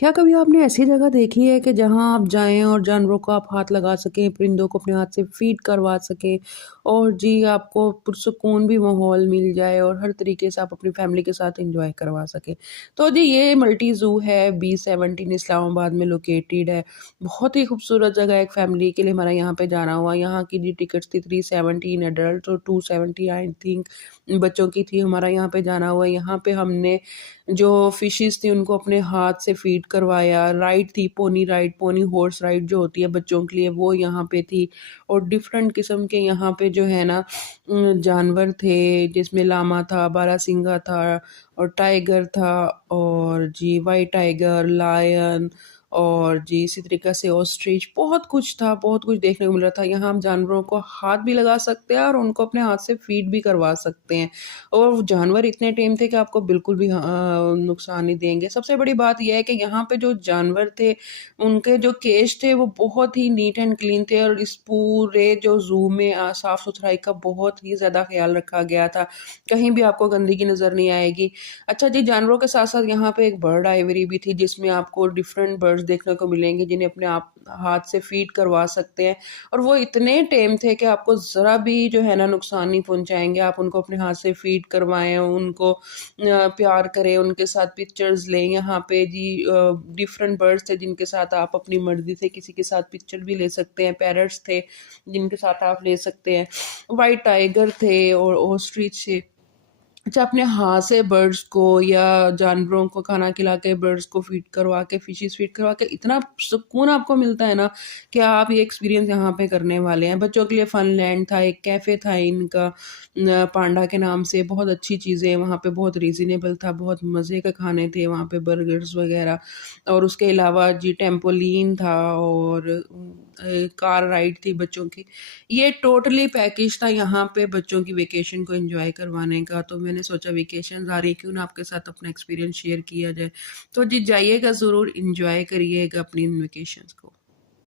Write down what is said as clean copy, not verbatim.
क्या कभी आपने ऐसी जगह देखी है कि जहाँ आप जाएँ और जानवरों को आप हाथ लगा सकें, परिंदों को अपने हाथ से फ़ीड करवा सकें और जी आपको पुरसुकून भी माहौल मिल जाए और हर तरीके से आप अपनी फैमिली के साथ एन्जॉय करवा सकें? तो जी ये मल्टी ज़ू है, बी17 इस्लामाबाद में लोकेटेड है। बहुत ही खूबसूरत जगह है, एक फैमिली के लिए हमारा यहाँ पे जाना हुआ। यहाँ की जी टिकट्स थी 370 इन एडल्ट और 270 आई थिंक बच्चों की थी। हमारा यहाँ पे जाना हुआ। यहाँ पे हमने जो फिशेज़ थी उनको अपने हाथ से फ़ीड करवाया, राइड थी pony ride, pony horse ride जो होती है बच्चों के लिए वो यहाँ पे थी और डिफ़रेंट किस्म के यहाँ पे जो है ना जानवर थे जिसमें लामा था, बारहसिंगा था और टाइगर था और जी व्हाइट टाइगर, लायन और जी इसी तरीक़े से ऑस्ट्रिच बहुत कुछ था, बहुत कुछ देखने को मिल रहा था। यहाँ हम जानवरों को हाथ भी लगा सकते हैं और उनको अपने हाथ से फ़ीड भी करवा सकते हैं। और वो जानवर इतने टेम थे कि आपको बिल्कुल भी नुकसान नहीं देंगे। सबसे बड़ी बात ये है कि यहाँ पे जो जानवर थे, उनके जो केज थे वो बहुत ही नीट एंड क्लीन थे और इस पूरे जो ज़ू में साफ-सुथराई का बहुत ही ज़्यादा ख़्याल रखा गया था। कहीं भी आपको गंदगी नज़र नहीं आएगी। अच्छा जी, जानवरों के साथ-साथ यहाँ पे एक बर्ड आइवरी भी थी जिसमें आपको डिफरेंट बर्ड्स देखने को मिलेंगे जिन्हें अपने आप हाथ से फ़ीड करवा सकते हैं और वो इतने टेम थे कि आपको ज़रा भी जो है ना नुकसान नहीं पहुँचाएँगे। आप उनको अपने हाथ से फ़ीड करवाएँ, उनको प्यार करें, उनके साथ पिक्चर्स लें। यहाँ पे जी डिफरेंट बर्ड्स थे जिनके साथ आप अपनी मर्ज़ी से किसी के साथ पिक्चर भी ले सकते हैं। पैरट्स थे जिनके साथ आप ले सकते हैं। व्हाइट टाइगर थे और ऑस्ट्रिच थे। अच्छा, अपने हाथ से बर्ड्स को या जानवरों को खाना खिला के, बर्ड्स को फ़ीड करवा के, फिशेज़ फ़ीड करवा के इतना सुकून आपको मिलता है ना कि आप ये एक्सपीरियंस यहाँ पे करने वाले हैं। बच्चों के लिए फनलैंड था, एक कैफ़े था इनका पांडा के नाम से, बहुत अच्छी चीज़ें वहाँ पे, बहुत रीज़नेबल था, बहुत मज़े के खाने थे वहाँ पे, बर्गर्स वग़ैरह और उसके अलावा जी ट्रैम्पोलिन था और कार राइड थी बच्चों की। ये टोटली पैकेज था यहाँ पे बच्चों की वेकेशन को एन्जॉय करवाने का, तो मैंने सोचा वेकेशंस आ रही है, क्यों ना आपके साथ अपना एक्सपीरियंस शेयर किया जाए। तो जी जाइएगा ज़रूर, एन्जॉय करिएगा अपनी इन वेकेशंस को।